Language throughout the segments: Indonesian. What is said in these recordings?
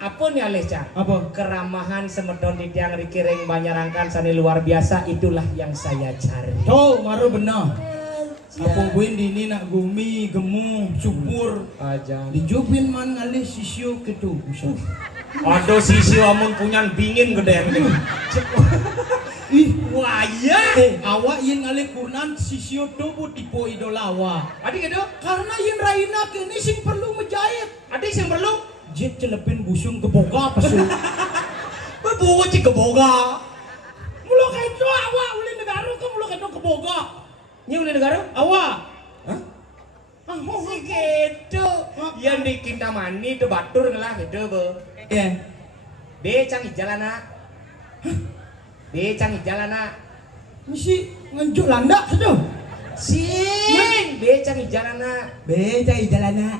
Apa nih Alesca? Apa? Keramahan semedon di tiang rikiring banyarangkan sani luar biasa, itulah yang saya cari. Tuh, maru benar. Apa buin dini nak gumi, gemu, subur. Aja. Dijubin man ngalih sisyo ketu. Aduh sisyo amun punyan bingin gede nih. Ih, Wah iya. awak yin ngalih kurnan sisyo tubuh tipe idolawa. Adik gitu? Karena yin raina kini sing perlu menjahit. Adik yang perlu? Jet celepin busung keboga pasu. Bebuka cik keboga. Mulu kedo awak uli negara ke mulu kedo keboga. Ini udah negara? Awak. Hah? Si gitu. Yang di Kintamani itu batur ngelah gitu be. Ya. Becang ijalana. Becang ijalana. Misi ngenjuk landak saja. Sing becang ijalana. Beca ijalana.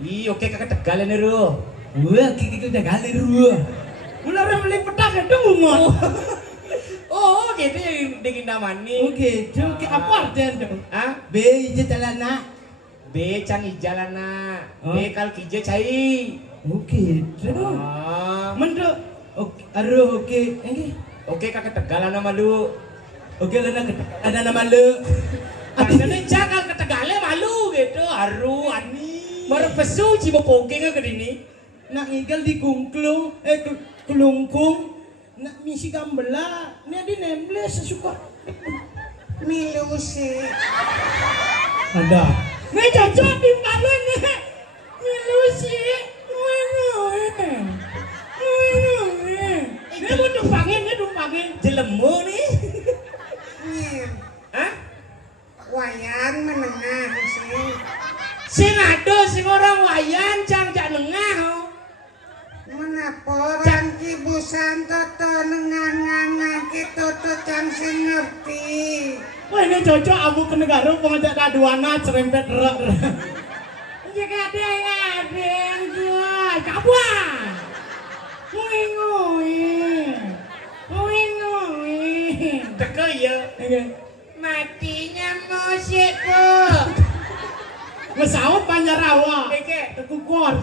Ih oke kakak Tegal nih ru. Wah, kiki udah galir ru. Mula orang beli petak itu umur. Oh gitu yang di Kintamani. Oke, oke apa artinya itu? Ah? Beca ijalana. Becang ijalana. Oh. Bekal kije cai. Oke, terus. Ah. Mendok. Oke, aduh oke. Enggak. Oke kakak Tegal nama lu. Oke, lana ada nama lu. Karena jangan ke Tegalnya malu gitu. Aru ani. Marpesu cibo pogeng ke dini. Nak ngigal di kungklung, kelungkung. Nak misi gambela, ini di nembles sesuka. Milusi. Ada. Ini cocok di mana nih? Milusi. Ini mau numpangin, ini numpangin. Jelemu nih. Hah? Wayang menengah sih. Sing ado sing orang wayan cang cak nengah. Menapa orang kibusan toto nengah-nengah gitu tuh cang sing ngerti. Wah ini cocok abu ke negara pengajak kaduana cerempet rak. Jika ada yang jual kabuan. Ngui. Teka ya. Matinya musik bu. Mesawat Banjarawa. Oke. Tekukor.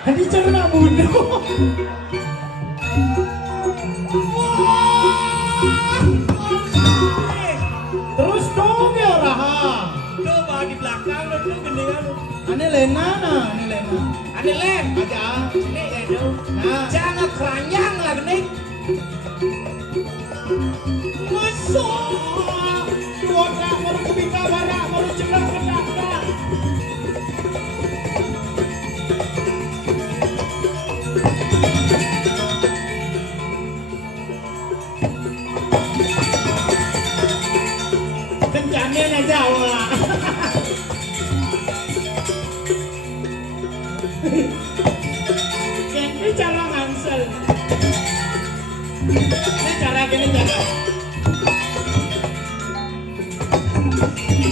Hadi cerna bunuh. Terus dong ya Raha. Coba di belakang lo tuh gendingan. Ane Lena nah, ane Lena. Ada lem. Aja. Ini edo. Nah. Jangan keranjang lah gening. Masuk. Dua tak baru kebika barak baru celah kedakdak. Kencanin aja awak. Ini cara ngansel. Ini cara gini cara.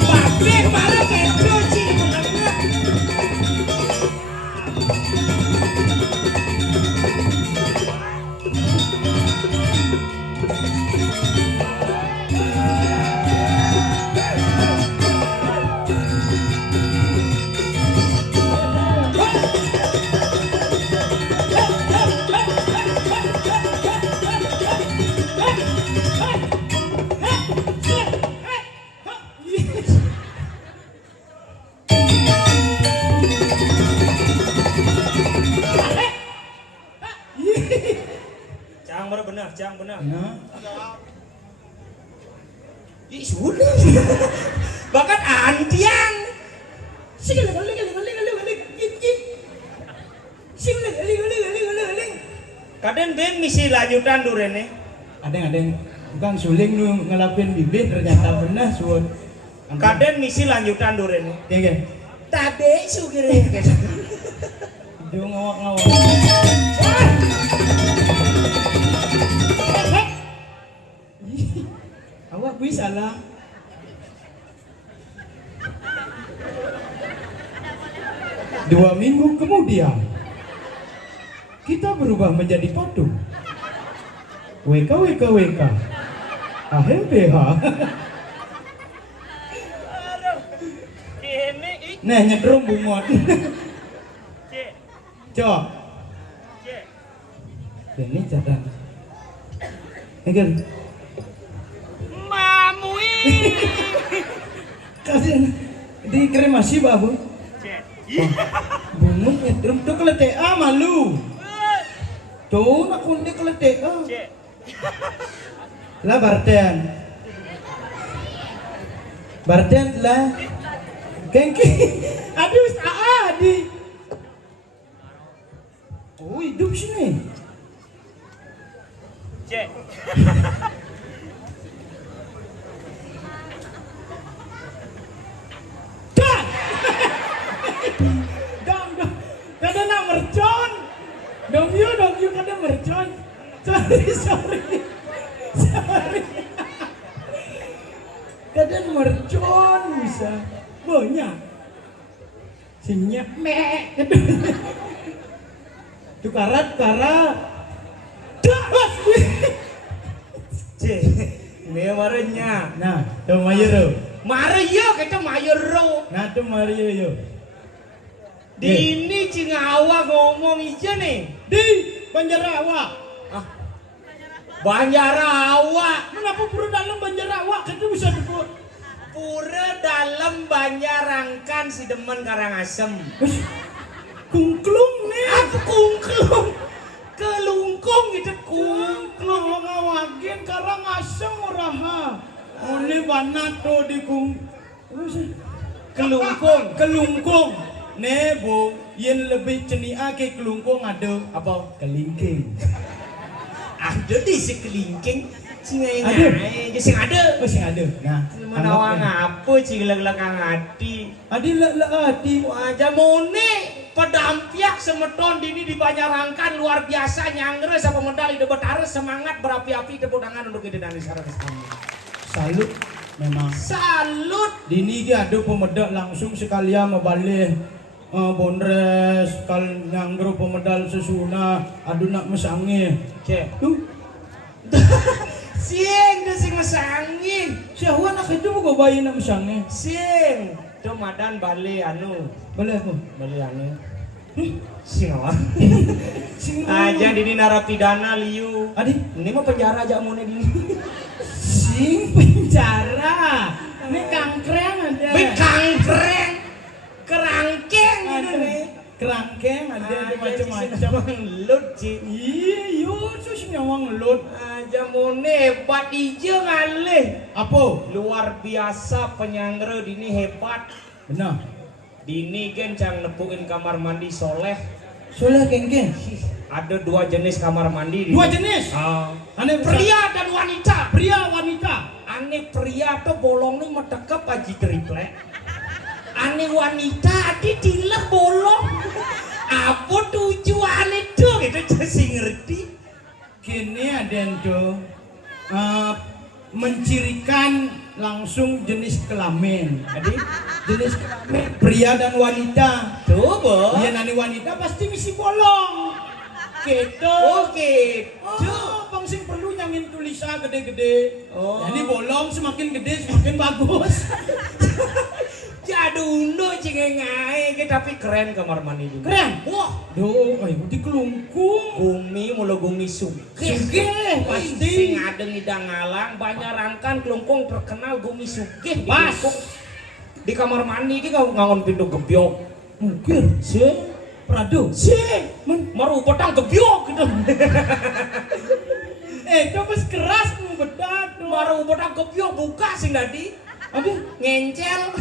Pabrik malah kedo sih bener. Nah, Ih, sudah. Bakat antiang. Kadang ben misi lanjutan durene. ada bukan suling lu ngelapin bibir ternyata benar suun. Kadang misi lanjutan durene. Ya kan? Tabe sugire. Dia ngawak-ngawak. Awak bisa lah. Dua minggu kemudian kita berubah menjadi patung. WK. AHBH. Ini Nah, nyedrum bungot. Cok. Ini cadang. Enggak. mamui. Kasih dikremasi babu. Bungut nyedrum tuh keletek malu. Tuh nak kundi keletek lah Barten lah Kengki aduh adi oh hidup sini dong kada nak mercon dong you kada mercon sorry kada mercon bisa banyak senyap tu karat das Me marenya. nah tu mayero Mario kita Mayero. nah tu mario yo Di ini Cingawa ngomong aja nih. di Banjarawa Banjarawa. kenapa pura dalam Banjarawa kita bisa duduk Pura dalam Banjarangkan si demen Karangasem. kungklung nih Apa kungklung? Kelungkung itu kungklung ngawakin Karangasem uraha oleh banato di kelungkung nebo yang lebih cenia ke kelungkung ada apa? kelingking Ada di si kelingking. Sing Ada. ngai, sing ada. masih ada nah Menawang apa sih gelag-gelag hati. adi adi Wajah mone pedampiak semeton dini di Banjarangkan luar biasa nyangre sama medali debat harus semangat berapi-api tepuk tangan untuk ide dan isyarat kami. salut memang Salut. dini dia ada pemedak langsung sekalian membalik bondres kal nyangro pemedal sesuna adu nak mesangi Cek. tuh Sing tu sing mesangin. siapa nak itu mau bayi nak mesangi Sing. Tu madan balik anu. boleh apa Balik anu. Sing apa? sing Aja dini narapidana liu. adi Ini mah penjara aja mone dini. sing penjara ini kangkreng ada Kangkreng. Kerangkeng gitu nih. kerangkeng ada macam-macam Lut sih. iya yo sus nyawang lut Aja mone hebat ijo ngalih. apa Luar biasa penyangre dini hebat. benar Dini gencang nepuin kamar mandi soleh. soalnya kengkeng Ada dua jenis kamar mandi. dua jenis ane Pria dan wanita. pria wanita Ane pria tuh bolong nih metekep aji triplek. Ane wanita adi dilek bolong. Apa tujuan itu? Gitu sih ngerti. kini ada tuh mencirikan langsung jenis kelamin jadi jenis kelamin pria dan wanita Tuh boh. iya nani wanita pasti misi bolong gitu Oke. bang sing perlu nyangin tulisan gede-gede Oh. jadi bolong semakin gede semakin bagus Jadundo cengengai, tapi keren kamar mandi juga. keren Wah, doh ayo di kelungkung gumi mulu gumi sugih. Sugih, pasti. Sing adeng idang ngalang, Banjarangkan kelungkung terkenal gumi sugih. Di Pas. kelungkung. Di kamar mandi ki ngangon pintu gebyok. mungkin Si, Prado si, maru petang gebyok gitu. Itu pas keras mu bedat tuh. Baru botak gepyo buka sing tadi. Apa? Ngencel.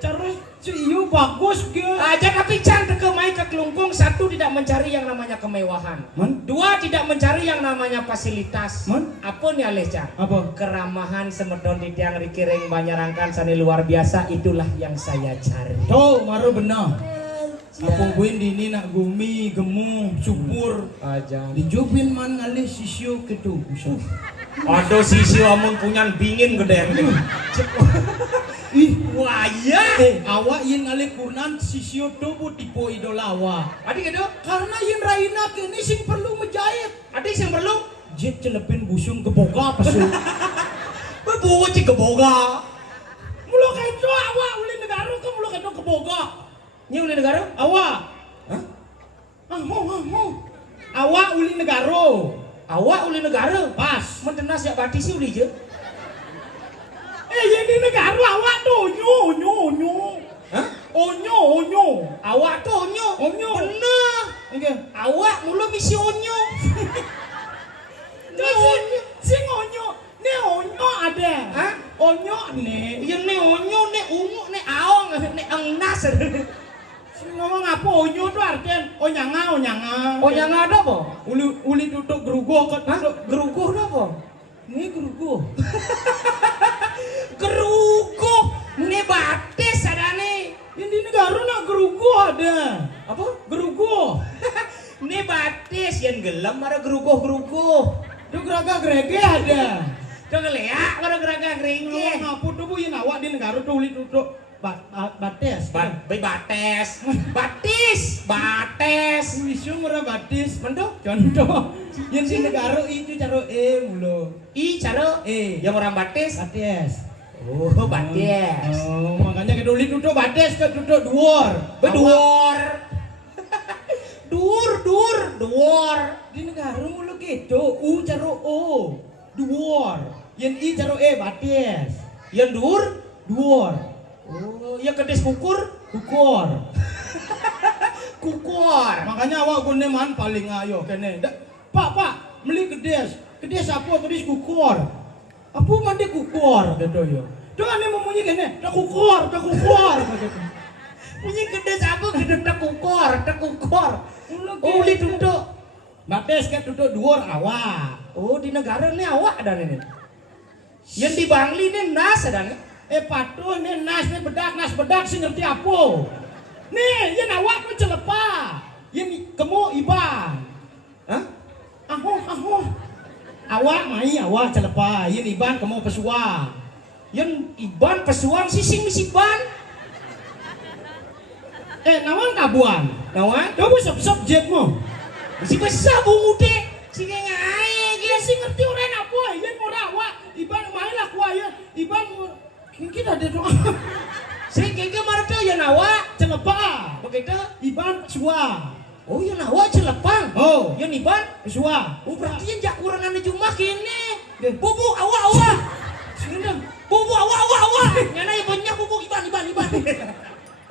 Terus si iyo bagus ge. Aja tapi can kemai ke kelungkung. Satu, tidak mencari yang namanya kemewahan. Man? Dua, tidak mencari yang namanya fasilitas. Man? Apa nih Aleca? Apa? Keramahan semedon di tiang rikiring banyarangkan sani luar biasa. Itulah yang saya cari. Tuh, maru benar. Apa buin dini nak gumi, gemu, subur. Aja. Dijubin man ngalih sisyo ketu. Aduh sisi amun punyan bingin gede. Ih, Wah iya. awak yin ngalih kurnan sisyo tubuh tipe idola awak. Adik itu. Karena yin raina kini sing perlu menjahit. Adik yang perlu. Jet celepin busung keboga pasu. Bebuka cik keboga. Mulu kedo awak uli negara ke mulu kedo keboga. Ini uli negara? Awak. Hah? Awak uli negara. Awak uli negara? Pas. Mentenas ya bati sih uli je. Ini negara awak tuh nyo. Hah? Onyo. Awak tuh onyo. Onyo. Bener. Oke. Awak mulu misi onyo. Sing onyo. Ne onyo ada. Hah? Onyo ne. Iya ne onyo, ne ungu, ne aong, ne engnas. Sing ngomong apa onyo tuh artian onyanga. Oh yang ada apa? Uli tutuk gerugo ke Hah? Geruguh ada apa? Ini gerugo. Geruguh. Ne batis ada nih. Yang di negara nak gerugo ada. Apa? Gerugo. Ne batis yang gelem ada geruguh. Tuh geraga gerege ada. Tuh ngeliat ada geraga Ngomong geringe. apa tuh bu yin awak di negara tuh uli tutuk bates. Bates. Wisu murah batis. Menduk. Contoh. Yang di negara itu caro mulu. I cara yang orang batis. Bates. Oh, batis. Oh, makanya kita uli tutuk bates ke tutuk duor. Beduor. Duor. Di negara mulu gitu. U caro O. Duor. Yang I caro bates. Yang Duor. Oh, yang kedes kukur. Kukor. Makanya Makanya awak guneman paling ayo kene. Pak, beli kedes. Kedes apa? Kedes kukor. Apa mandi kukor gitu yo. Tuh ane memunyi kene, tak kukor. Punya kedes apa? Kedes tekukor. Oh, uli duduk. Bates kan duduk duor awak. Oh, di negara ini awak ada nih. Yang di Bangli ini nas ada nih. Patuh nih nas bedak sih ngerti apa? Nih, yang awak tuh celepa. Yang kamu iban. Hah? Aho. Awak celepa. Yang iban kamu pesua. Yang iban pesuang sising misiban. Nawan kabuan. Nawan? Coba sop jetmu. Si besar bungu dek. Si ngai Dia sih ngerti orang apa? Yang murah awak. Iban main lah kuah ya. Iban kita ada doa. si keke marta ya nawa. Celepa. Begitu? Iban pesua. Oh ya nawa celepang. Oh. Yang iban? Pesua. Oh berarti yang jak kurangan jumlah kini. Deh. Bubuk awak. Sini. Bubuk awak. Nyana ibannya bubuk iban.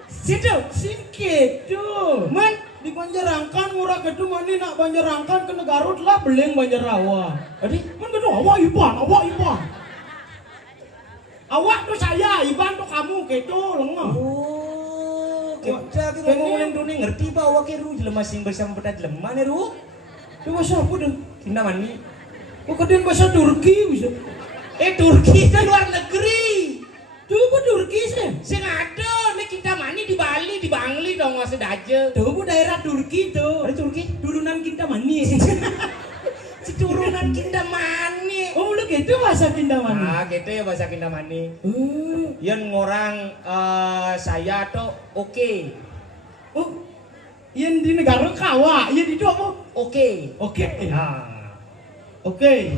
Situ. Singkit tuh. Man. Di Banjarangkan murah gedung mandi nak Banjarangkan ke Garut lah beling Banjarawa. Adik. Man gedung awak iban. Awak tuh saya, iban tuh kamu gitu lengah. Oh. Kita ngomongin dunia ngerti pak awak keru jelema sing bersama pedat jelema nih ru. Itu bahasa apa dong? Tindak mani. Oh kadang bahasa Turki bisa. Turki itu luar negeri. Coba Turki sih. Sing ada nih kita mani di Bali, di Bangli dong masih aja. Tuh daerah Turki tuh. Ada Turki? Turunan Kintamani. Si turunan Kintamani. Oh lu gitu bahasa Kintamani. Ah gitu ya bahasa Kintamani. Oh. Yang orang saya tuh oke. Oh. Yang di negara kawa, yang itu apa? Oke. Oke. Ah. Oke.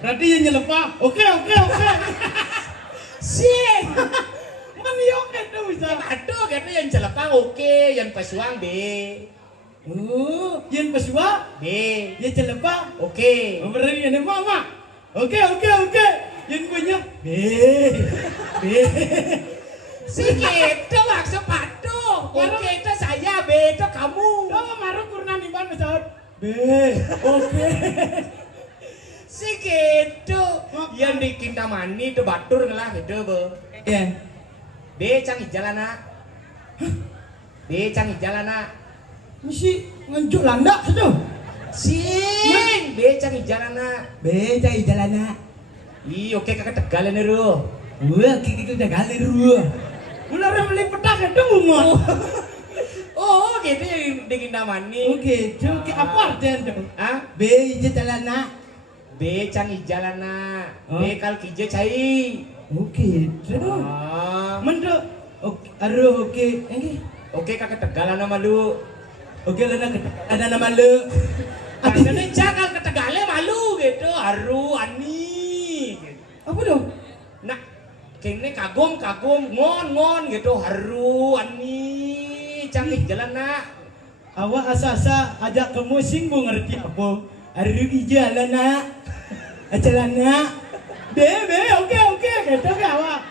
Berarti yang nyelepa. Oke. Sih. Maniok itu bisa. Aduh gitu yang celepang oke, yang pesuang B. Oh, yang pesua, B. yang celepa. Oke. Oh, berarti yang mama. Oke. Yang punya B. Si gitu maksud patuh. Oke itu saya, B itu kamu. Oh, marah kurna nih ban pesawat. B. Oke. Si gitu. Yang di Kintamani itu batur ngelah gitu be. Ya. Be canggih jalana. Be canggih jalana. Mesti nganjuk landak itu. Sing, be canggih jalana. Beca jalana. Ih, oke kakak tegalan ru. Wah, kiki udah galer lu. Ular beli petak itu ngomong. Oh, gitu yang di Kintamani. Oke, oke apa artinya itu? Ah, Beca jalana. be canggih jalana. Oh. Be kal kije cai. Oke, itu. Ah, Mendro. Oke, aduh oke. Ini. oke kakak tegalan nama lu. Oke, ada nama lu. Makanya jangan ketegale malu gitu. Aru ani. Gitu. Apa dong? Nah, kene kagum ngon gitu. Haru ani. Canggih jalan nak. Awak asa-asa ajak kamu singgung ngerti apa? Aru jalan nak. Jalan nak. Be, oke, gitu ke awak.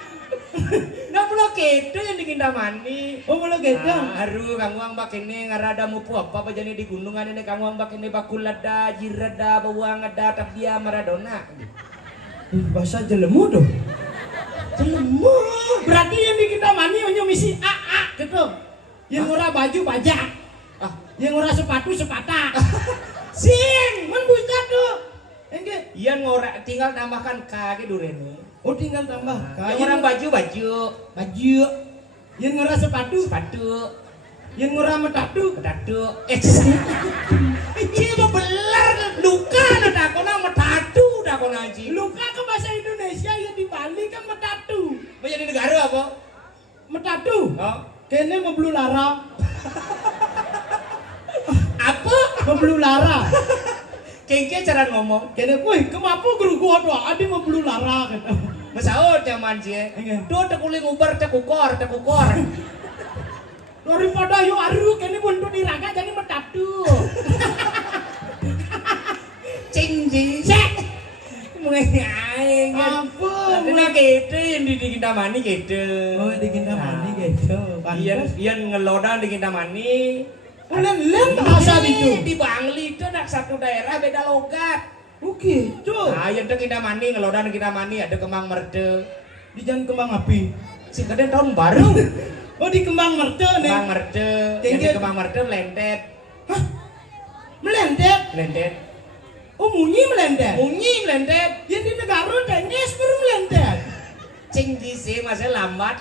Nah belum gitu yang di Kintamani. Oh, boleh gitu. Haru kamu ambak ini ngarada mupu apa jadi di gunungan ini kamu ambak ini bakul ada jirada bawang ada tapia Maradona. Bahasa jelemu tuh. Jelemu. Berarti yang di Kintamani hanya misi AA gitu. Yang ora baju bajak. Ah, Yang ora sepatu sepata. sing. Man bujak tuh. Enggak. Iya ngorek tinggal tambahkan kaki durene. Oh, tinggal tambah. Yang orang baju Baju. Yang ora sepatu. sepatu Yang ora metatu. Metatu. Ini mau belar luka ada kona metatu dah kona anjing. Luka ke bahasa Indonesia yang di Bali kan metatu. Menjadi negara apa? Metatu. Oh. Kene meblu lara. Apa? Meblu lara. Kengke cara ngomong. Kene kuy, kemapu guru gua doa adi meblu lara gitu. Masaud zaman sih. Iya. Do tekuling ubar tekukor. Daripada yo aru kene buntu diraga jadi metatu. Cing. Mengaing. Ampun. Nah gitu yang di Kintamani gitu. Oh, di Kintamani gitu. Iyan ngelodan di Kintamani. Len bahasa itu. Di Bangli itu ada satu daerah beda logat. Oh gitu. Nah, yang itu Kintamani, ngelodan Kintamani ada kembang merde. Di jalan kembang api. Si kadang tahun baru. Oh, di kembang merde nih. Kembang merde, yang di kembang merde melentet. Hah? Melentet? Oh, munyi melentet? Munyi melentet. Yang di negara Denges baru melentet. Cing di sini masih lambat.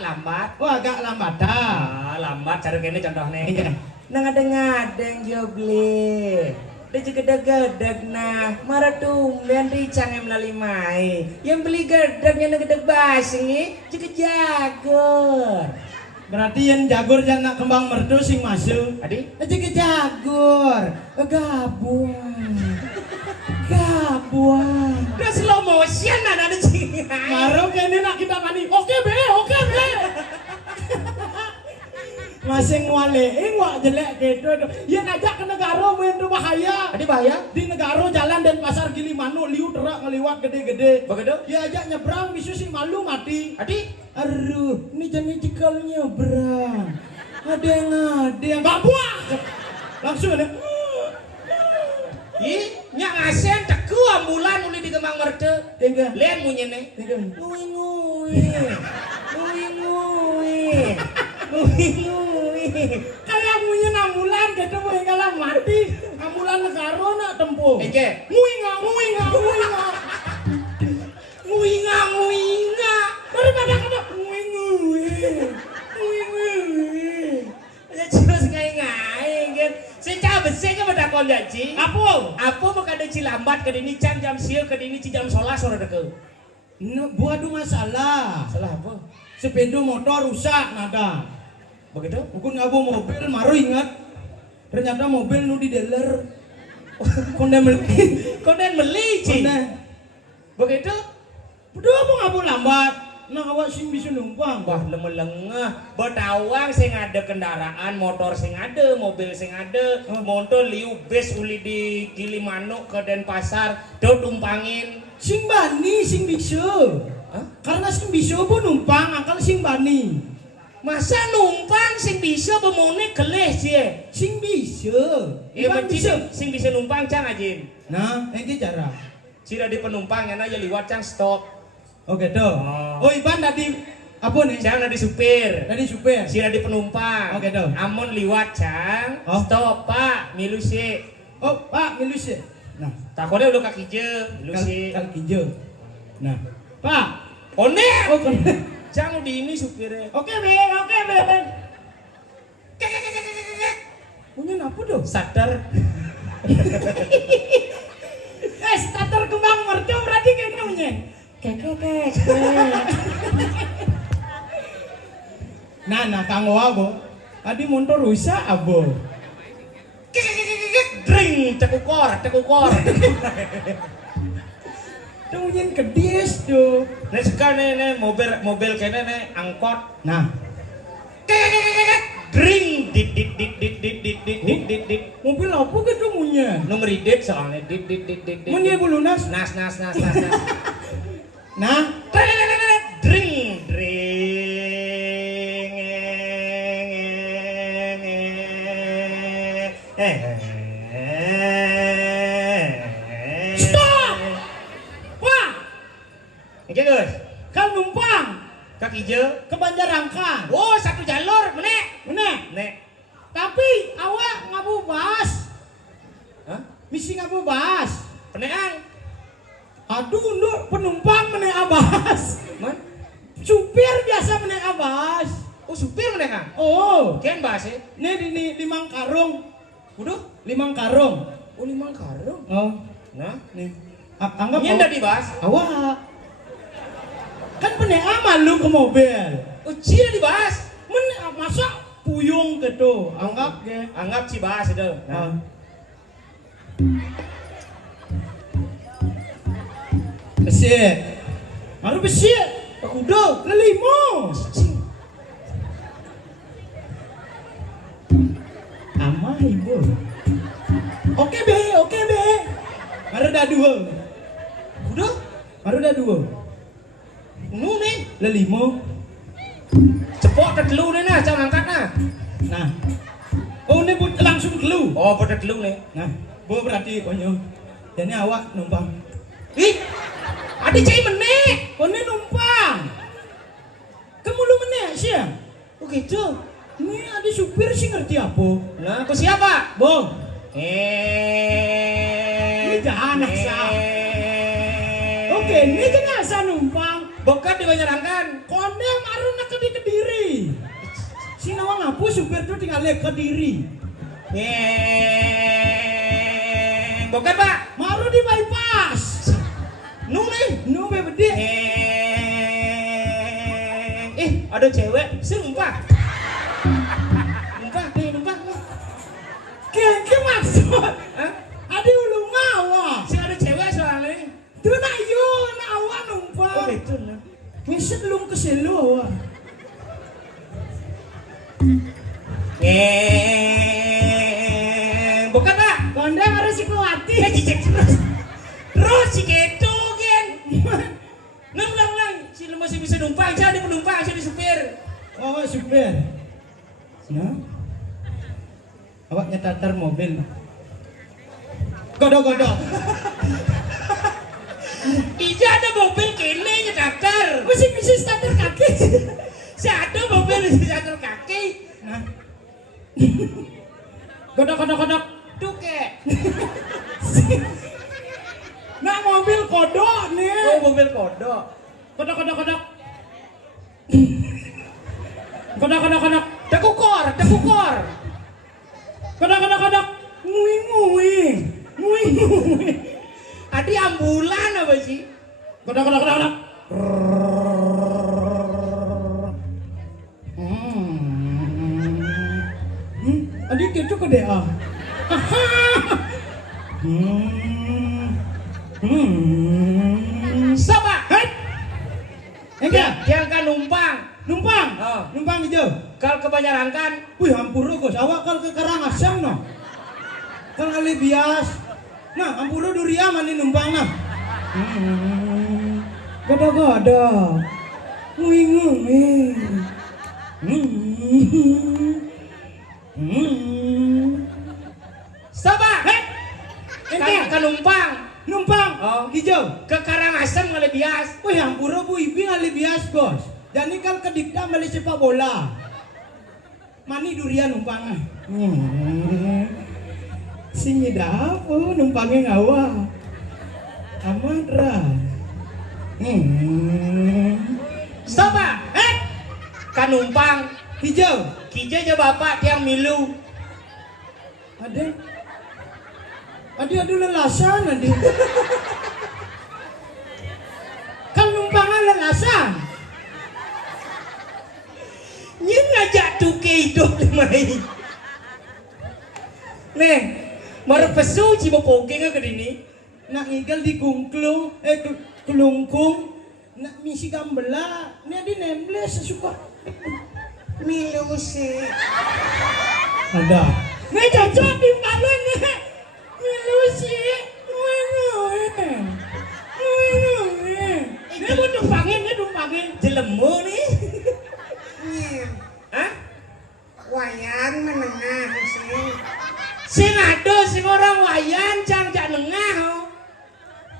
Oh, agak lambat dah. Lambat cari kene contohnya. Iya. Nah ngadeng jobli. Dia juga gedeg nah, marah tumben ricang yang melalui mai. Yang beli gedegnya gedeg basing juga jagur. Berarti yang jagur jangan kembang merdu sing masuk. Adi? Aja ke jagur. Gabuan. Udah slow motion ada cing. Maro kene nak kita mani. Oke be. Masing walein wak jelek gitu. Ya ngajak ke negara main bahaya. Adi bahaya? Di negara jalan dan pasar Gilimanuk liu terak ngeliwat gede-gede. Begitu? Ya ajak nyebrang bisu sing malu mati. Adi? Aduh, ini jangan cikal nyebrang. Ada yang gak buah. Langsung ada. Ih, nyak ngasen teku ambulan uli di kembang merde. Enggak. Lihat munyene. Ngui. Kayak munyi ambulan gitu boleh kalah mati. Ambulan negara nak tempuh. Eke. Ngui nggak. Daripada kata ngui. Ya terus ngai kan. Secara besar kan pada kondaci. Apa mau kada cilambat kada ini jam sieu kada ini jam 11 sore deke. Buat masalah. Salah apa? Sepeda motor rusak nada. Begitu? Bukan ngabu mobil maru ingat. Ternyata mobil nu di dealer. Konde beli. Begitu? Udah mau ngabu lambat. Nah awak sing bisa numpang. Wah lemelengah. Betawang sing ada kendaraan, motor sing ada, mobil sing ada, motor liu bes uli di Gilimanuk ke Denpasar, do tumpangin. Sing bani sing bisa. Hah? Karena sing bisa pun numpang akal sing bani. Masa numpang sing bisa bemone geleh sih? Sing bisa. Ya Bukan berarti sing bisa numpang cang ajin. Nah, ini cara. Sira di penumpang ya liwat cang stop. Oh gitu. Oh. Oh Iban tadi apa nih? Cang di supir. Tadi supir. Sira di penumpang. Oh gitu. Amon liwat cang. Oh. Stop Pak, milu sih. Oh Pak milih sih. Nah, Takutnya udah kaki je, milu sih. kal hijau. Nah, Pak. One. Oh bener. Cang di ini supirnya. Oke Ben, oke Ben. Punya apa dong? Sadar. Starter kembang mercon berarti kayak namanya. Kek. Nah, kanggo abo. Tadi motor rusak abo. Dring, cekukor. Tuh yang kedies tuh. Nih sekarang nih mobil kayaknya nih angkot. Nah, Dring, dit. mobil apa gitu punya? Nomor dit soalnya dit. Mun dia lunas. Nas. Nah, Dring. stop. Wah, Oke Gus, kan numpang kaki je. ke Banjarangka. Oh satu jalur, menek. Nek. Tapi awak ngabu bas. Hah? Misi ngabu bas. Peneang. Aduh, nduk penumpang menek abas. Man? Supir biasa menek abas. Oh supir meneang. Oh, Kian bahas ya? nih di Mangkarung. Udah? 5 karung. Oh 5 karung. Oh, Nah, nih. Anggap ini udah dibahas. awak. Kan menek malu ke mobil. Oh cina dibahas. Masa puyung gitu. Anggap ya. Anggap si bahas itu. Nah. Nah. Besit. Baru besit. Udah, lelimo. Ama ibu. Oke be. Baru dah 2. Udah? Baru dah 2. Nu nih. Lelimo. Cepok tedelu nih nah, jangan angkat nah. Nah. Oh ini langsung dulu. Oh pada tedelu nih. Nah, bu berarti konyol. Jadi awak numpang. Ih, adik cai menek. Oh ini numpang. Kamu lu menek sih ya? Oh gitu. Ini ada supir sih ngerti apa? Nah, aku siapa? Bong. Jangan asal. Oke, ini jangan asal numpang. Bukan di Banjarangkan. Konde maru nak ke Kediri. Si nawang ngapu supir tuh tinggal ke Kediri. Bukan Pak. Maru di bypass. Nu nih. Nu bebede. Ada cewek, sumpah. Numpah. Kayaknya maksud. Hah? Ada ulu ngawa. Si ada cewek soalnya. Tuh nak yo, nak awak numpang. Oh gitu nah. Misal belum ke selo awak. Bukan Pak. Konde harusikuati. Cicek terus si gitu kan. Nah ulang. Si lu masih bisa numpang, jadi penumpang, jadi supir. Oh, supir. Nah. Awak nyetar mobil. Godok. Ija ada mobil kene nyetar. Masih bisa starter kaki. Si ada mobil nyetar kaki. Nah. Godok. Tuke. Nah, mobil kodok nih. Oh mobil kodok. Kodok. Tekukor. Kodok. Nguing. Adi ambulan apa sih? Kodok. Adik itu ke DA. Sama. Hei. Enggak. Yang kan numpang. Numpang. Oh. Numpang hijau. Kalau ke Banjarangkan. Wih, hampura Gus. Awak kalau ke Karangasem no. Kalau kali bias. Nah, hampura durian mani numpang nah. Gada. Nguing. Sama. Hei. Enggak. Kan numpang. Numpang. Oh. Hijau. Ke Karangasem kali bias. Wih, hampura bu ibu ngali bias bos. Dan ini kan kedikta beli sepak bola. Mani durian numpangnya. Sini apa numpangnya ngawa. Amadra. Stop ah. Kan numpang. Hijau. Kijai aja bapak tiang milu. Ada lelasan ada. Kan numpangan lelasan. Nyin ngajak tuke hidup di mai. Nih, marah pesu cibo pokeng ke dini. Nak ngigal di kungklung, kelungkung, nak misi gambela, ini di nembles sesuka. Milu sih. Ada. Nih cocok di balon nih. Milu sih. Ini mau numpangin. Jelemu nih. Nih, Hah? wayan menengah sih. Sing ada sing orang wayan cang jak nengah.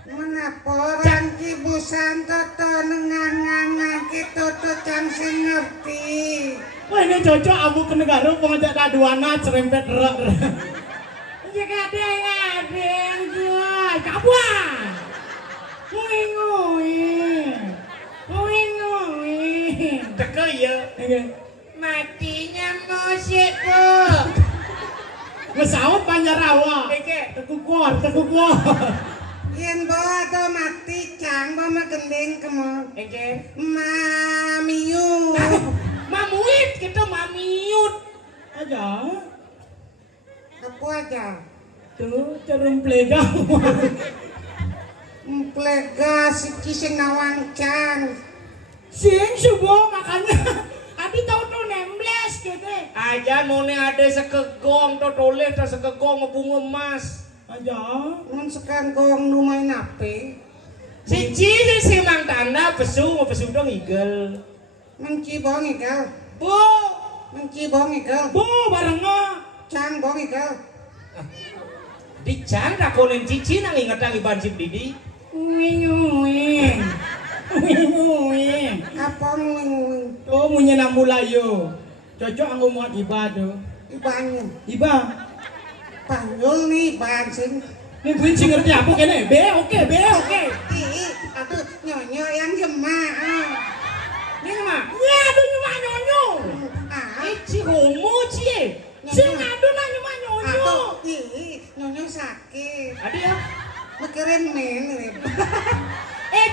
Menapa orang kibusan toto nengah-nengah gitu tuh cang sing ngerti. Wah ini cocok abu ke negara pengajak kaduana cerempet rak. Jika ada yang gue kabuan. Ngui. Teka ya. Matinya musik bu. Mesawat Banjarawa. Eke. Tekukor. Yen bawa to mati cang bawa gending kemo. Eke. Mamiu. Mamuit kita mamiut. Aja. Apa aja? Tuh cerem plegam. Plega si kising nawancang. Sing subuh makanya. Adi tahu tuh nembles gitu. Aja none ada sekegong toleh ta sekegong bunga emas. Aja. Mun sekarang gong lumayan ape. Siji sing mang tanda pesu dong igel. Mencibong igal. Bu, Mencibong igal. Bu barenga. Cang bong igal. dicang rakonen cici nang inget nang ibansip didi. Ngui. Apa ngui. Oh munye nambulayo. Cocok anggo muat iba tuh. Ibanyu. Iba. Panggul nih ban sing. Ini buin sing ngerti apa kene? Be oke. Ih, aduh nyonyo yang jemaah. Ini mah, Ya aduh nyuma nyonyo. ci homo cie. Sing aduh lah nyuma nyonyo. Aduh, nyonyo sakit. Adi ya, Mikirin men.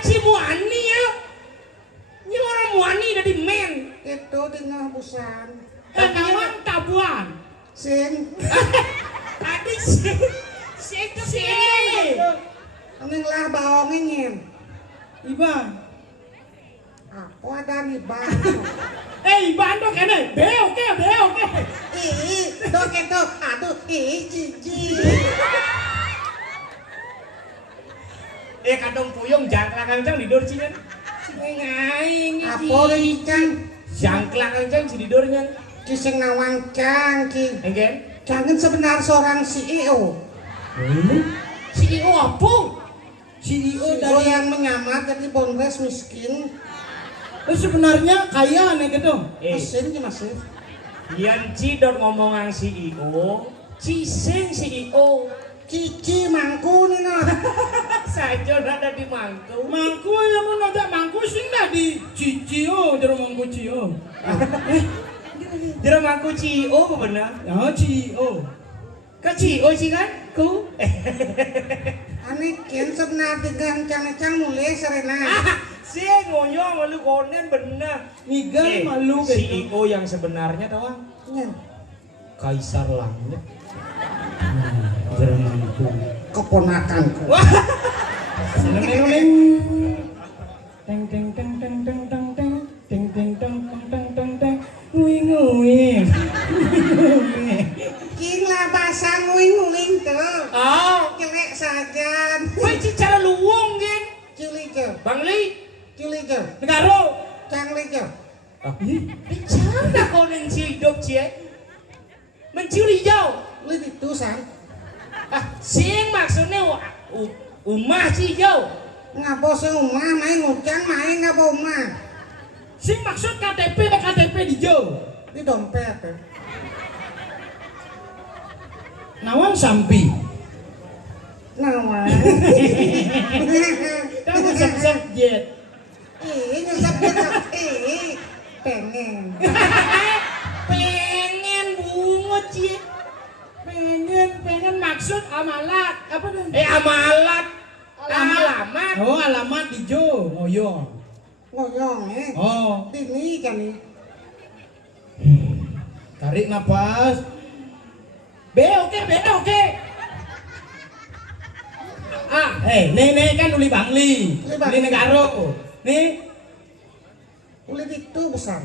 ci muani ya. Ini orang muani dari men. Itu tinggal busan. Kawan tabuan. Sing. Adi sih. Neng lah baongin nyen. Iba. Apa ada di ban? Iba ando kene. Be oke. Ih, tuh gitu. Aduh, cici. Kadang puyung jangklang kencang tidur sih kan. Ngaing Apa kencang? Jangklang kencang si tidurnya. Kising nawancang ki. Enggak? Jangan sebenar seorang CEO. CEO apa? CEO CEO dari yang menyamar jadi bonres miskin. sebenarnya kaya nih gitu. Mesin ki masih. Yan ci dot ngomong ang CEO, cising CEO. Cici mangku nih no. Saja ada di mangku. Mangku ya mau ngajak mangku sing dah di Cicio, jero mangku Cio. Jero mangku CEO apa benar? Ya Cio. Ke CEO sih kan? Ku. Ani kian sebenar digancang-gancang mulai serena. Si ngoyo malu konen benar. Nigal malu gitu. CEO yang sebenarnya tahu? Nyen. Kaisar Langit. Jero mangku. Keponakanku. Wah. Neng. Teng teng teng teng teng teng teng teng teng teng teng teng teng. Ngui. King lah bahasa nguing-nguing tuh. Oh, Jelek saja. woi cara luwung kan? Cili jo. Bang Li. Cili jo. Negaro. Cangli jo. Bicara kau nenci hidup cie. Mencuri jauh. Lu itu sang. Sing maksudnya Umah sih Jo. Ngapa sih omah main ngucang main ngapa omah? Sing maksud KTP di Jo. Di dompet. Nawang sampi. Nawan. Kamu sep jet. Nyesep pengen. Pengen bungut sih. Pengen maksud amalat apa tuh? Amalat. Alamat. Oh, alamat di Jo, ngoyong. Ngoyong Oh, Ini kan nih. tarik napas. Oke. Nih kan uli Bangli. Uli Negaro. Nih, Kulit itu besar.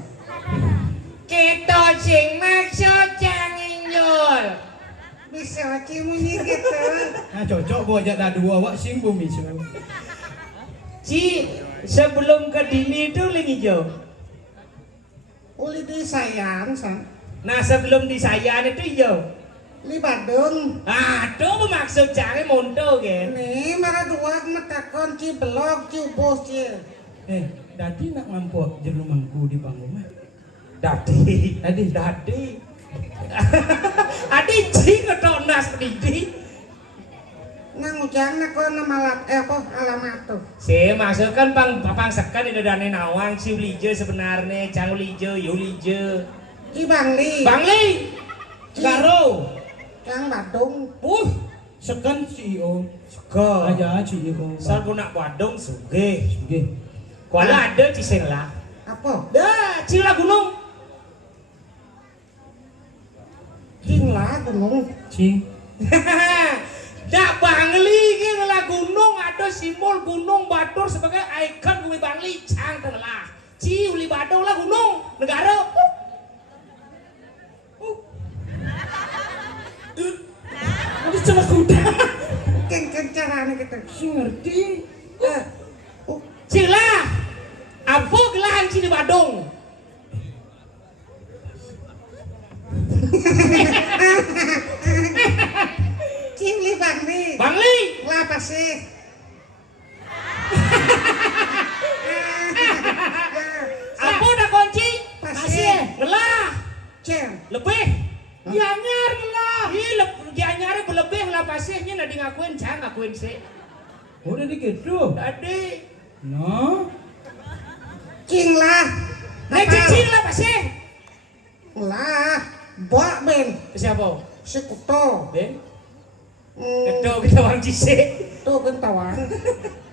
Kita sing maksud jangan Jol. Bisa cimunyi gitu. nah cocok gua ajak dah dua awak sing bumi semua. Ci, sebelum ke Dini itu lagi Jo. Uli disayang san. Nah sebelum disayang itu Jo. Li Badung. Aduh bermaksud cari monto kan. Nih marah dua metakon ci belok ci ubos ci. Dadi nak ngampuk jeruk mangku di panggung. Dadi. Adi ci ketok nas didi. Nang ujang nak ko nama alamat tuh. Si maksud kan papang sekan di dadane nawang si Ulije sebenarnya cang Ulije, Yulije. Ci Bangli. Bangli. Garo. Yang Badung. Sekan CEO. Sego. Aja CEO. Sal nak Badung sugih. Nggih. Kuala ada Ciseng lah. Apa? Dah, Cila Gunung. Cinglah gunung. Cing. Dak Bangli ki lah gunung ada simbol gunung Batur sebagai ikon Bumi Bangli cang tengah. Ci Uli Batur lah gunung negara. Ada celah kuda. Kan caranya kita. Ngerti. Cila. Apa gelahan Ci di Badung? Cingli Bangli. Bangli. Lah pasih. Apa dah kunci? Pasir. Ngelah. Ceng. Lebih. Nyanyar lah. Gianyar berlebih lah pasirnya nadi ngakuin cang ngakuin sih. Udah gitu. Tadi. No. Cinglah. Naik cicing lah pasir. Lah. Bok ben. Siapa? Si Kuto. Ben. Kedo kita orang cisik. Tuh bentawang.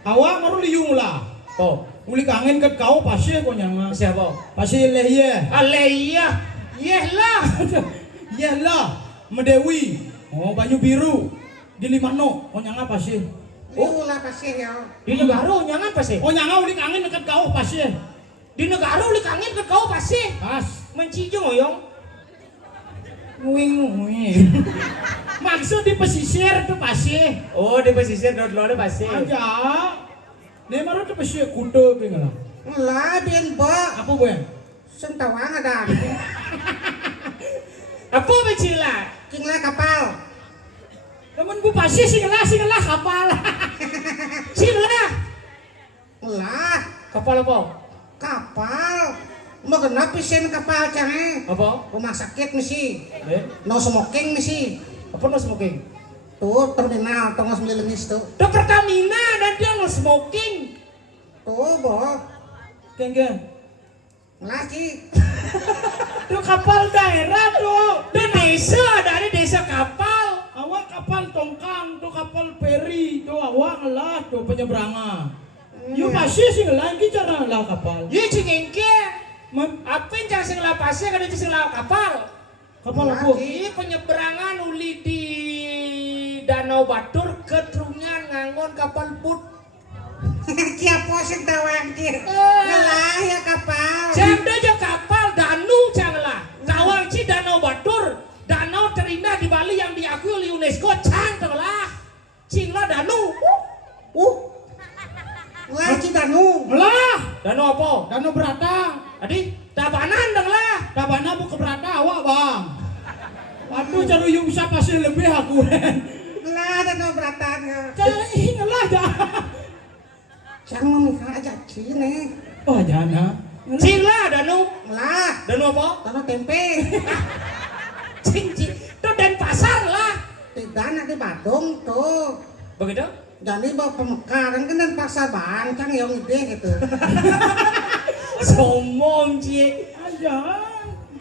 Awak baru liung lah. Oh, Uli kangen ket kau pasir kau nyanga. siapa? Pasir leh ye. Alaiya. Yelah. Ya lah. Medewi. Oh banyu biru. Di Limano. Kau nyanga pasir. Lah pasih ya. Di negara nyangan pasir. Oh nyanga uli kangen deket kau pasir. Di negara uli kangen ke kau pasir. Pas. Mencijo ngoyong. Nguing. Maksud di pesisir tuh pasir. Oh, di pesisir dulu ada pasir. Aja. Nih baru tuh pasir kudo pengen. Lah ben bok. Apa gue? Sentawang ada. Apa becila? Cinglah kapal. Temen gue pasir sih ngelah kapal. Cila. Lah Kapal apa? kapal. Mau kenapa pisen kapal canggih? Apa? Rumah sakit misi. Ben. No smoking misi. Apa no smoking? Tuh terminal tongos melilengis tuh. Ada Pertamina dan dia no smoking. Tuh bok. Kenggen. Lagi. Tuh kapal daerah tuh. Dan desa dari desa kapal. Awak kapal tongkang, tuh kapal feri, tuh awak ngelah tuh penyeberangan. Yuk pasir sih ngelah, ini cara ngelah kapal. Ye cingengke. Man, Apa yang jangan sing pasir kada sing kapal? kapal apa? Ini penyeberangan uli di Danau Batur ketrungan ngangon kapal boat. Siapa sih tawang dia? Eh. Ngelah ya kapal. Janda aja kapal Danu canglah. Tawang ci Danau Batur, danau terindah di Bali yang diakui oleh UNESCO cang lah. Cinglah Danu. Lah Cidanu. Ngelah, Danu apa? danau berata. Adi, tabanan dong lah. Tabana bu keberata awak bang. Waduh, caruyung bisa pasir lebih aku. Lah danau beratan ya. Cari ngelah dah. cang mau minta aja cine. Oh jana. Cing lah danu. Lah, Danu apa? tanah tempe. Cing cing. Itu dan pasar lah. Tidak nanti Badung tuh. Begitu? Jadi bawa pemekaran kan dan pasar bancang yang ide gitu. Sombong cie. Aja.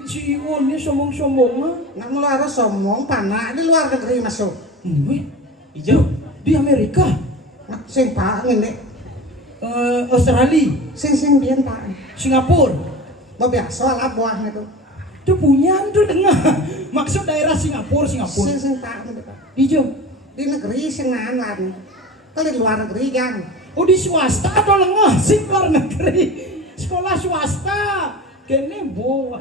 Si Iwan ini sombong-sombong. Nggak mulai harus sombong panah di luar negeri masuk. Wih, Hijau. di Amerika, Nak sing pak ini, Australia, sing bian pak. Singapura. Mau biasa lah buah itu. Itu punya tuh dengar. Maksud daerah Singapura. Sing pak ini pak. Hijau. Di negeri sing nahan. Kalau di luar negeri kan. Oh di swasta atau lengah sih luar negeri. Sekolah swasta. Kene bu.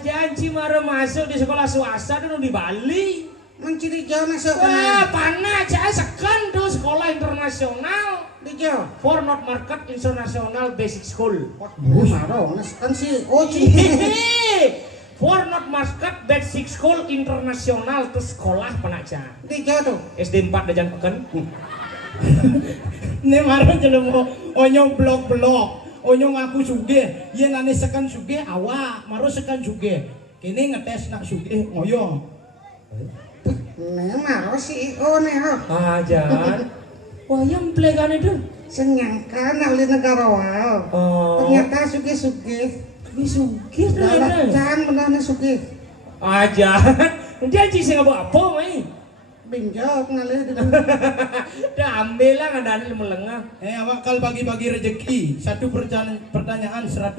Janji maro masuk di sekolah swasta dulu di Bali. Menciri jauh masuk Wah, kan. panah aja sekan tuh sekolah internasional. Di jauh. For North Market International Basic School. Maro, kan si Oci. For North Market Basic School Internasional tuh sekolah penaja. Di jauh tuh. SD 4 Dajan Peken. Ini marah jelem onyong blok-blok. Onyong aku sugih. Yen ane sekan sugih awak, maro sekan sugih. Kene ngetes nak sugih ngoyo. Nih maro si O nih ho. Ajan. Wah, yang pelegan itu. Senyangka nali negara wow. Oh. Ternyata suge-suge. Bisugih Dalam ternyata. can benar suge. Ajan. Janji sih nggak apa mai. Binjok ngali di Dah ambil lah ngadani melengah. Awak kal bagi-bagi rezeki. Satu pertanyaan 100.000.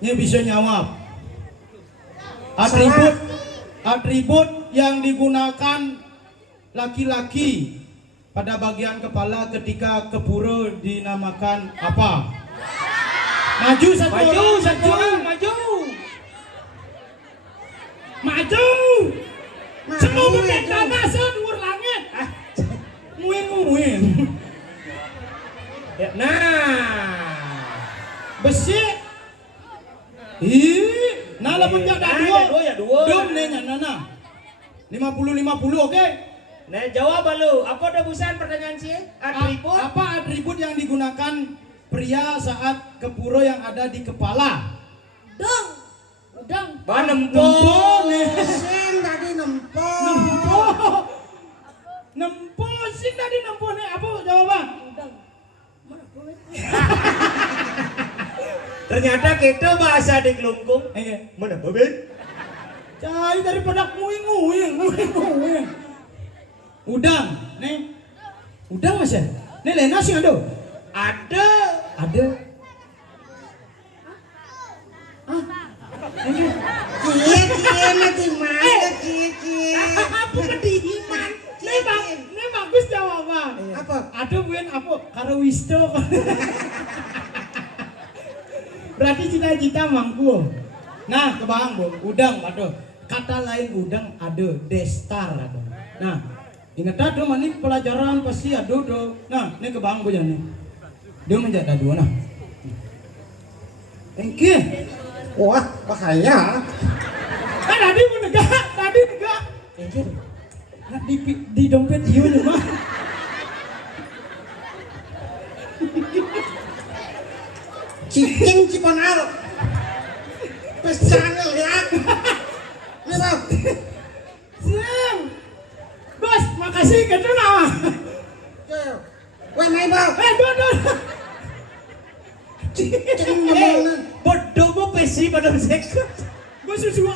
Ini bisa nyawab. Atribut yang digunakan laki-laki pada bagian kepala ketika kepura dinamakan apa? Maju satu orang. Maju. Semua benda tanah seluruh langit. Muin. Ya, nah. Besi. Nah lamun jaga dua. Ya dua. Dom nenya nana. 50-50 oke? Nah, jawab lu. Apa ada busan pertanyaan sih? Atribut. Apa atribut yang digunakan pria saat kepuro yang ada di kepala? Udang. Nempol. Sing tadi nempo. Nempo sing tadi nempo nih apa jawaban? Udang. Mana boleh? Ternyata kita bahasa di Kelungkung. Mana bebek? Cai daripada nguing. Udang, nih. Udang mas ya? Nih Lena sih ada. Ada. Cie mati mana cie. Apa kedihiman? Nih bagus jawaban. Apa? Ada buen apa? Karo wisto. Berarti cita-cita mangku. Nah, kebang bu, udang aduh. Kata lain udang ada, destar ada. Nah, ingat ada mani pelajaran pasti ada do. Nah, ini kebang bu nih. Dia menjadi dua nah. Engke. Wah, bahaya. Tadi menegak. Nah, di dompet dia nih mah. Cicing ciponal. Pesang lihat. Nih bang. Siap. Bos, makasih gitu nama. Wah naik bang. Dua. Cing ngomong. Bodoh mau pesi pada sekut. Gue susu.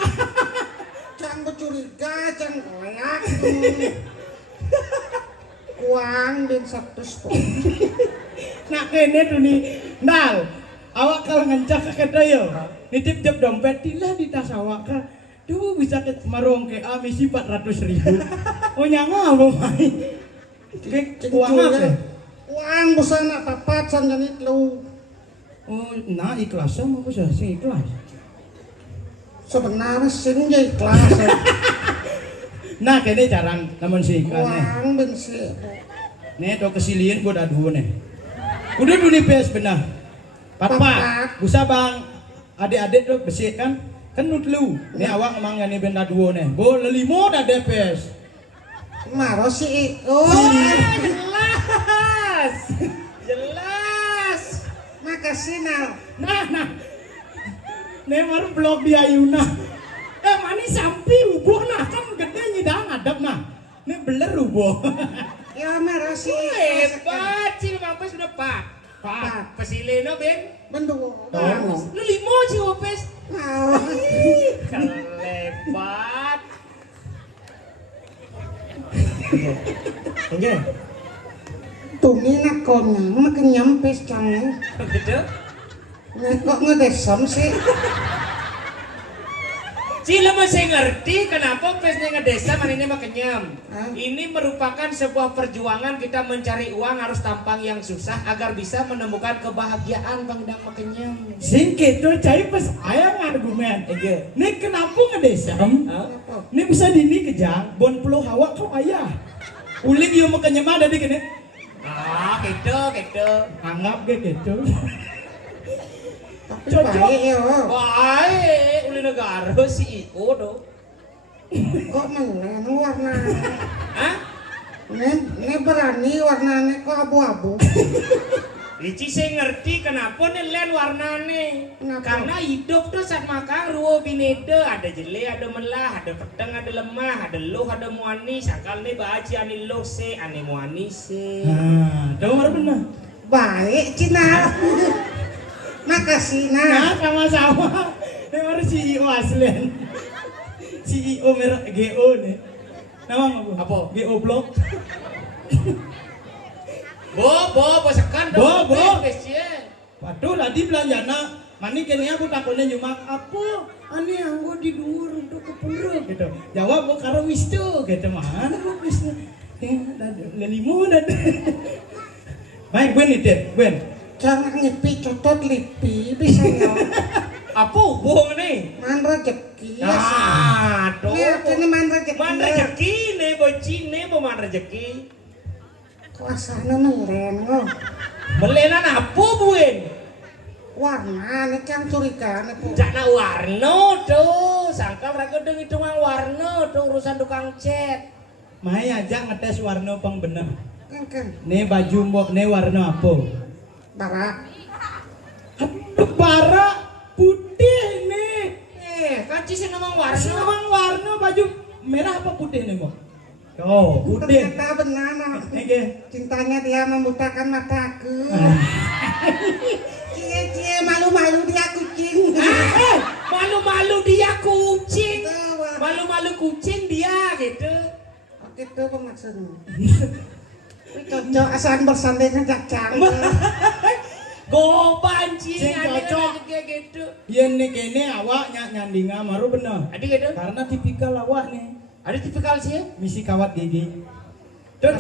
Cang bercuriga, cang koyak. Uang dan 100 pon. Nah kene tuh nih. Nal, awak kalau ngencak ke yo. Nitip jeb dompet tilah di tas awak ka. Duh bisa ke marung ke misi 400.000. Oh nyanga apa main? Uang apa? Uang busana papat sanjanit lu. Oh, nah ikhlas sama apa sih ikhlas? Sebenarnya sing ya ikhlas. Nah kene jarang namun si ikhlas nih. Uang bensin. Nih do kesilian gua dah dua nih. Udah dulu nih pes benar. Papa, busa bang. Adik-adik tuh besi kan nutlu. Nih awak emang nih benda dua nih. Bo lelimo dah depes. Maro si. Oh. Jelas. Jelas. Makasih nah. Nah. Nemar blog di Ayuna. Mani sampi rubuh nah kan gede nyidang adab nah. Ini beler rubuh. Ya marasi. Hebat sih Bang Pes udah pak. Pak. Pesileno Ben. Bentuk. Lu limo sih Opes. Mau. Kelebat. Enggak. Tumi nak konya makin nyampe cang. Gitu. Nih kok ngedesam sih? Cila masih ngerti kenapa pesnya ngedesa manine mah kenyam. Hah? Ini merupakan sebuah perjuangan kita mencari uang harus tampang yang susah agar bisa menemukan kebahagiaan Bang Dang mah kenyam. Sing gitu cai pas ayang argumen. Iya. Nih kenapa ngedesam? Hah? Nih bisa dini kejang, bon puluh hawa kau ayah. Uling yo mau kenyemah dari gini. Ah, gitu. Anggap gitu. Tapi Cocok. baik ya. Baik, uli negara si Iko do. Kok menen warna? Hah? Ini berani warnanya kok abu-abu. Ici saya ngerti kenapa nih len warnane. Kenapa? Karena hidup tuh saat makan ruo binede, ada jele, ada melah, ada pedang, ada lemah, ada loh, ada muani. Sakal nih baci ani loh se, ani muani se. Nah, dengar benar. Baik Cina. Makasih Nah, nah. sama-sama. Ini baru CEO aslian. CEO merek GO nih. Nama apa? Apa? GO Blok. Bo sekan Bo. Pes ya. Waduh, tadi belanjana. Mani kini aku takutnya nyimak apa? Ani anggo di dhuwur untuk kepura gitu. Jawab bu karo wistu gitu. Mana bu wistu? Lelimu dan. Baik, Gwen itu, Gwen. Jangan nyepi cotot lipi bisa ya. Apa hubung nih? Man rezeki ya. Ah, tuh. Lihat ini man rezeki. Man rezeki nih, bocin nih, mau man rezeki. Kuasanya meren kok. Melenan apa buen? Warna ini kan curiga nih kok. Jangan warna tuh, sangka mereka udah hitungan warna tuh urusan tukang cat. Mai aja ngetes warna pang bener. Kan. Nih baju mbok nih warna apa? Barak. Bara putih nih. Kan sih ngomong Warna warna. warna baju merah apa putih nih mbok? Oh, putih. Ternyata benar nah. Oke. Cintanya dia membutakan mataku. Cie malu-malu dia kucing. Malu-malu dia kucing. Tahu. Malu-malu kucing dia gitu. Oke itu maksudnya. Cocok asalan bersandainya cacang. Goban cing, Sing ada cocok. kayak gitu. Yen nih kene awak nyandinga maru bener. Ada gitu? Karena tipikal awak nih. Ada tipikal sih ya? Misi kawat gigi. Tuh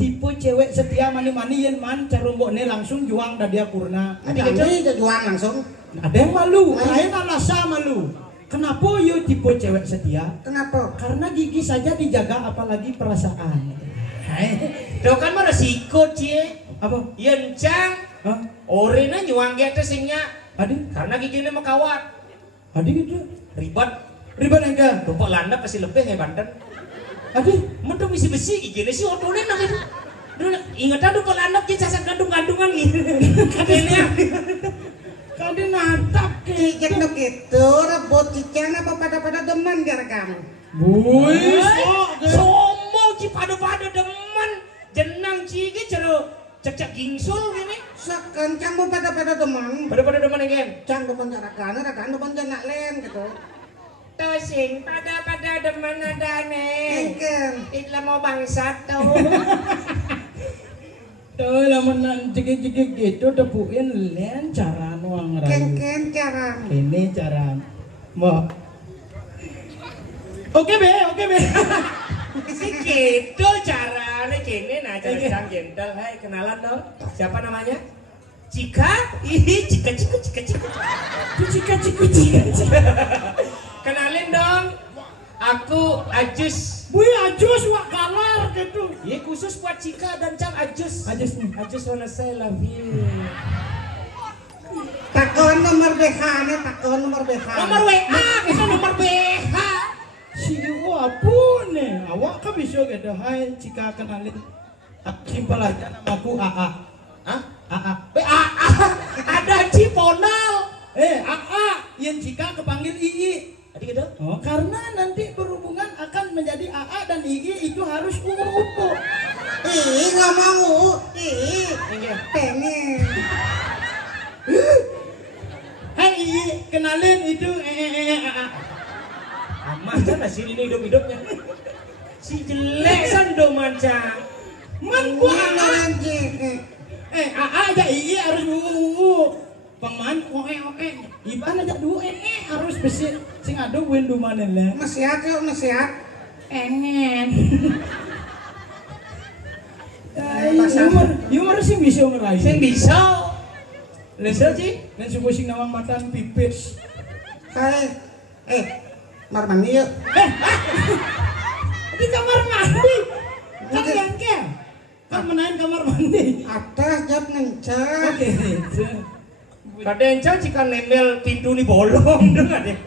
tipe cewek setia mani-mani yen man carumbokne langsung juang dah dia kurna. Ada gitu? Jadi juang langsung. Ada yang malu, lain alasa malu. Kenapa yo tipe cewek setia? Kenapa? Karena gigi saja dijaga apalagi perasaan. Tuh kan mah resiko cie. Apa? Yencang. Hah? Orena nyuang gitu singnya. Adi? Karena giginya mah kawat. Adi gitu? Ribet. Ribet enggak? Rumput landap pasti lebih ya Banten. Adi? Mudah misi besi giginya sih otolnya nak itu. Dulu ingat rumput landap kita sasak gandung-gandungan gitu. Katanya. Kadi natap Cicek no gitu, rebut ciceng apa pada demen gara-gara. Buis, Sombong ci pada demen. Jenang cigi cero cek gingsul gini. Sekan kamu pada demen. Pada demen again. Cang demen rakan demen jenak len gitu. Tosing pada demen ada nih. Engken. Itlah mau bangsat tuh. tuh lamun cekik-cekik gitu tepuin len cara nuang rayu. Ken carang. Ini cara mau. Oke be. Si gitu caranya gini nah cara gentle. Hai kenalan dong. Siapa namanya? Cika? Ih Cika. Cika. Kenalin dong. Aku Ajus. Wih ajus wak kalar gitu. Ini khusus buat Cika dan Cang Ajus. Ajus nih. I just wanna say love you. Takon nomor BH nih, takon nomor BH. Nomor WA, kita nomor BH. Si Iwo apa nih? Awak kan bisa gitu. Hai Cika kenalin. simpel aja namaku AA. Hah? AA. Ada Ciponal. AA yang jika kepanggil II. Tadi gitu? Oh, karena nanti berhubungan akan menjadi AA dan II itu harus uku. Ngomong Iya. pengen. Hai II, kenalin itu AA. Aman kan sih ini hidup-hidupnya. Si jelek san do mancang. Man gua AA. Nanti. AA aja II harus uku. Paman oke. Iban aja dulu harus besi sing ada win dumanen lah. Nasihat yuk nasihat. Engen. Bahasa- Humor sih bisa ngerayu. Sing bisa. Bisa sih. Dan semua sing nawang matan pipis. Hai. Mar mandi yuk. Di kamar mandi. Kan bangke. Kan menahan kamar mandi. Atas jawab nencang. Oke. Kadang jika nempel pintu nih bolong dengar deh.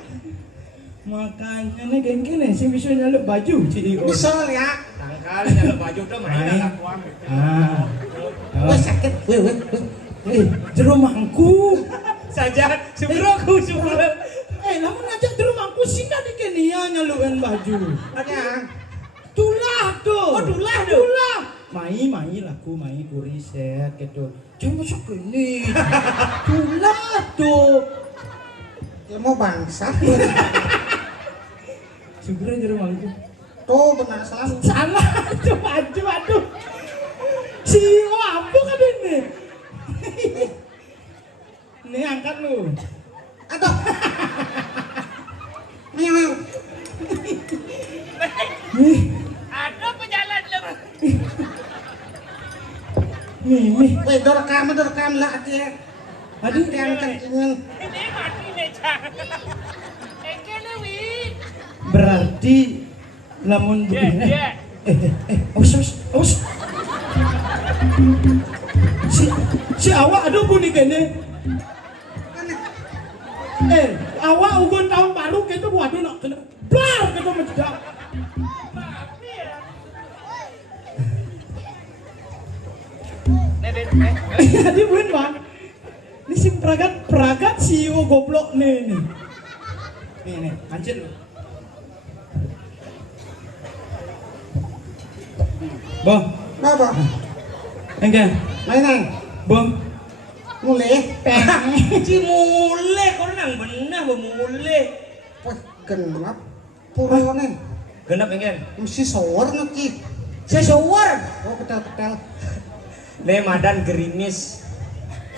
Makanya nih geng-geng sing bisa nyaluk baju CEO. Bisa ya. Tangkal kalau baju tuh main aku ambil. Wah sakit. Jero mangku. Saja sebroku sebelum. Namun ngajak jero mangku sinda di kenia nyalukan baju. Ya. Tulah tuh. Oh, tulah tuh. Tulah. Mai laku mai kuriset gitu. Jangan masuk ini. Tulah tuh. Ya mau bangsa. Segera jero mangku. Tuh benar salah. Salah tuh baju aduh. CEO apa kan ini? Nih angkat lu. Aduh. Ayo. Nih. Ada pejalan lem. Nih. Weh dorkam lah dia. Aduh. Yang kencingin. Ini mati nih cang. Ekele wi. Berarti lamun begini. Awas. Si awak aduh bunyi kene. Awak ugun tahun baru gitu waduh nak kena. Blar gitu mencedak. Jadi bun bang. Ini si peragat CEO goblok nih. Nih, hancur lu. Bang, Apa? enggak. Main. Bang, Mulai. Ci mulai kau nang benar mulai. Wah genap. Puro nih. Genap pengen. Mesti sawar nanti. Sesuar. Oh ketel. Nih madan gerimis.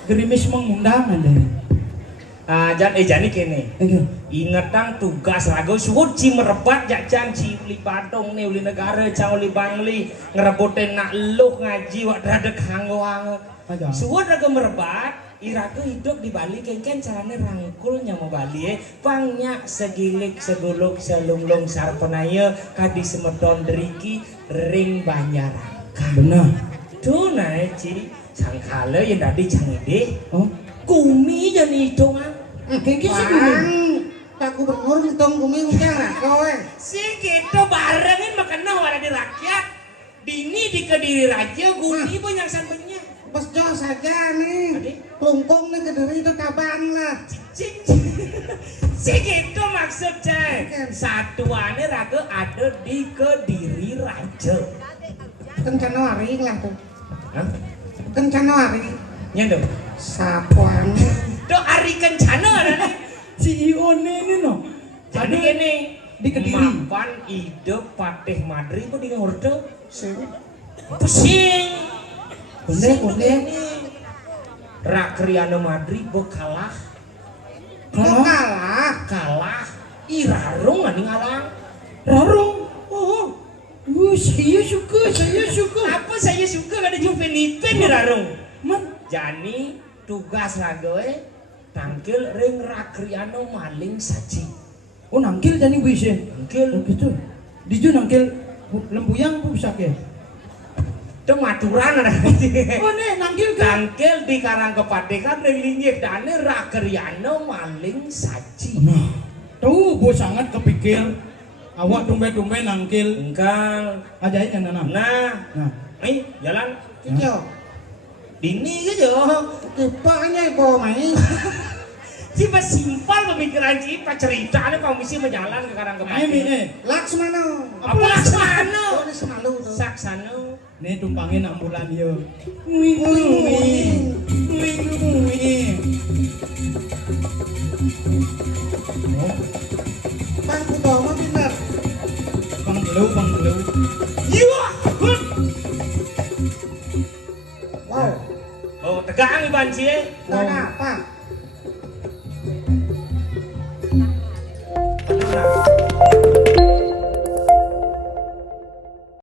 gerimis mengundang ada. Jani kene. Enggak. Ingetang tugas lagu suci merebat jajan ci uli Badung nih uli negara cang uli Bangli ngerebutin nak lu ngaji wak radek hanggo-hanggo. Aja. Suwut lagu merebat iraku hidup di Bali kengken carane rangkulnya mau Bali pangnya segilik seguluk selunglung sarpenaya kadi semedon deriki ring Banjarangka. Benar. Tuh naik ci sangkala yang tadi cangide Oh, kumi jadi hitungan. kengki sih Bang, Pak Gubernur ngitung bumi enggak lah kowe. Si kita barengin makan wala di rakyat. Dini di Kediri Raja, guni pun yang banyak. Bos jos saja nih. Ade? Kelungkung nih Kediri itu tabang lah. Cicing. Si kita maksud cek. Satuannya raga ada di Kediri Raja. Januari lah tuh. Hah? Januari. Nyendong. Sapuan. Tuh hari kencana ada nih. CEO ini no. Jadi gini. Di Kediri. Mapan hidup Patih Madri kok di ngordo. Sini. Pusing. Konde. Rakriano Madri kalah. Kok kalah? Irarung ani ngalang. Rarung. Oh. Saya suka. Apa saya suka ada Juvenipin di Rarung. Man, Jani tugas lagoe tangkil ring Rakriano maling saji. oh nangkil jadi bisa. Tangkil Oh gitu. Diju nangkil lembuyang apa bisa ke? itu maturan ada. Oh nih nangkil ke. Tangkil di Karang Kepadekan ring linggih dane Rakriano maling saji. Nah, tuh bos sangat kepikir. Awak tumbe nangkil. Engkang. Ajaib yang nanam. Nah, Nah, jalan Cicio. Dini gitu. Kipanya ibu mai. Cipa simpel pemikiran Cipa ceritanya komisi menjalan ke Ayo Karangkepati. mi Laksmana. Apa Laksmana? Oh, ini semalu tuh. Saksana. nih tumpangin ambulan yo. Wing, wing, wing. Wing wing.